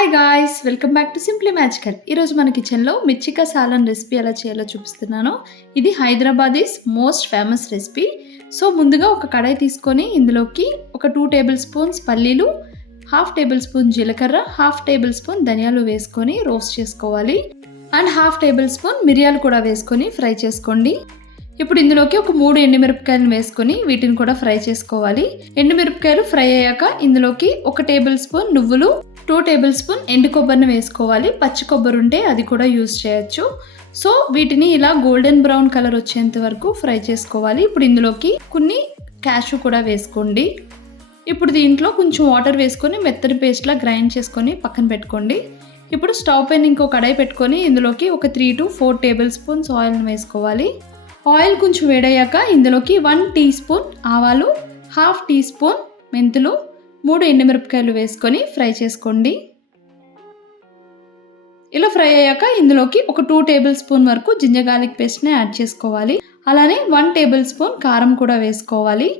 Hi guys, welcome back to simply magical. ఈరోజు మన కిచెన్లో మిర్చికా సాలన్ రెసిపీ ఎలా చేయాలో చూపిస్తున్నాను. ఇది Hyderabadis most famous recipe. So ముందుగా ఒక కడాయి తీసుకొని ఇందులోకి ఒక 2 టేబుల్ స్పూన్స్ పల్లీలు, 1/2 టేబుల్ స్పూన్ జీలకర్ర, 1/2 టేబుల్ స్పూన్ ధనియాలు వేసుకొని రోస్ట్ చేసుకోవాలి. అండ్ 1/2 టేబుల్ స్పూన్ మిరియాలు కూడా వేసుకొని ఫ్రై చేసుకోండి. ఇప్పుడు ఇందులోకి ఒక 3 ఎండుమిరపకాయలను వేసుకొని వీటిని కూడా ఫ్రై చేసుకోవాలి. ఎండుమిరపకాయలు ఫ్రై అయ్యాక ఇందులోకి 1 టేబుల్ స్పూన్ నువ్వులు, 2 టేబుల్ స్పూన్ ఎండు కొబ్బరిని వేసుకోవాలి. పచ్చి కొబ్బరి ఉంటే అది కూడా యూజ్ చేయొచ్చు. సో వీటిని ఇలా గోల్డెన్ బ్రౌన్ కలర్ వచ్చేంత వరకు ఫ్రై చేసుకోవాలి. ఇప్పుడు ఇందులోకి కొన్ని క్యాషు కూడా వేసుకోండి. ఇప్పుడు దీంట్లో కొంచెం వాటర్ వేసుకొని మెత్తని పేస్ట్లా గ్రైండ్ చేసుకొని పక్కన పెట్టుకోండి. ఇప్పుడు స్టవ్ పైన ఇంకో కడాయి పెట్టుకొని ఇందులోకి ఒక 3 to 4 టేబుల్ స్పూన్స్ ఆయిల్ని వేసుకోవాలి. ఆయిల్ కొంచెం వేడయ్యాక ఇందులోకి 1 టీ స్పూన్ ఆవాలు, 1/2 టీ స్పూన్ మెంతులు, 3 ఎండుమిరపకాయలు వేసుకొని ఫ్రై చేసుకోండి. ఇలా ఫ్రై అయ్యాక ఇందులోకి ఒక 2 టేబుల్ స్పూన్ వరకు జింజర్ గార్లిక్ పేస్ట్ని యాడ్ చేసుకోవాలి. అలానే 1 టేబుల్ స్పూన్ కారం కూడా వేసుకోవాలి.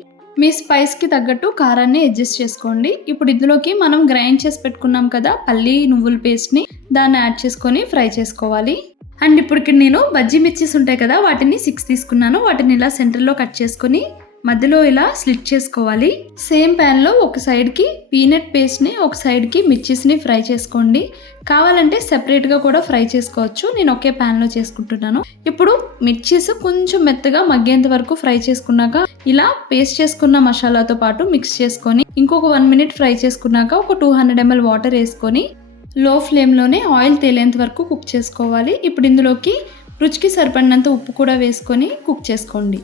మీ స్పైస్కి తగ్గట్టు కారాన్ని అడ్జస్ట్ చేసుకోండి. ఇప్పుడు ఇందులోకి మనం గ్రైండ్ చేసి పెట్టుకున్నాం కదా పల్లి నువ్వుల పేస్ట్ని, దాన్ని యాడ్ చేసుకొని ఫ్రై చేసుకోవాలి. అండ్ ఇప్పుడు ఇక్కడ నేను బజ్జీ మిర్చీస్ ఉంటాయి కదా, వాటిని 6 తీసుకున్నాను. వాటిని ఇలా సెంటర్లో కట్ చేసుకొని మధ్యలో ఇలా స్లిట్ చేసుకోవాలి. సేమ్ ప్యాన్లో ఒక సైడ్కి పీనట్ పేస్ట్ని, ఒక సైడ్కి మిర్చీస్ని ఫ్రై చేసుకోండి. కావాలంటే సెపరేట్గా కూడా ఫ్రై చేసుకోవచ్చు. నేను ఒకే ప్యాన్లో చేసుకుంటున్నాను. ఇప్పుడు మిర్చీస్ కొంచెం మెత్తగా మగ్గేంత వరకు ఫ్రై చేసుకున్నాక ఇలా పేస్ట్ చేసుకున్న మసాలాతో పాటు మిక్స్ చేసుకొని ఇంకొక 1 మినిట్ ఫ్రై చేసుకున్నాక ఒక 200 ml వాటర్ వేసుకొని లో ఫ్లేమ్లోనే ఆయిల్ తేలేంత వరకు కుక్ చేసుకోవాలి. ఇప్పుడు ఇందులోకి రుచికి సరిపడినంత ఉప్పు కూడా వేసుకొని కుక్ చేసుకోండి.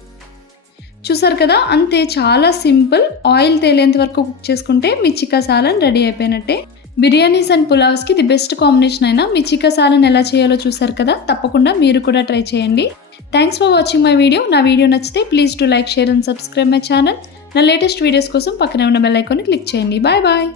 చూసారు కదా, అంతే, చాలా సింపుల్. ఆయిల్ తేలేంత వరకు కుక్ చేసుకుంటే మిర్చికా సాలన్ రెడీ అయిపోయినట్టే. బిర్యానీస్ అండ్ పులావ్స్కి ది బెస్ట్ కాంబినేషన్ అయినా మిర్చికా సాలన్ ఎలా చేయాలో చూసారు కదా, తప్పకుండా మీరు కూడా ట్రై చేయండి. Thanks for watching my video. నా వీడియో నచ్చితే please to like, share and subscribe my channel. నా లేటెస్ట్ వీడియోస్ కోసం పక్కనే ఉన్న బెల్ ఐకాన్ని క్లిక్ చేయండి. Bye bye.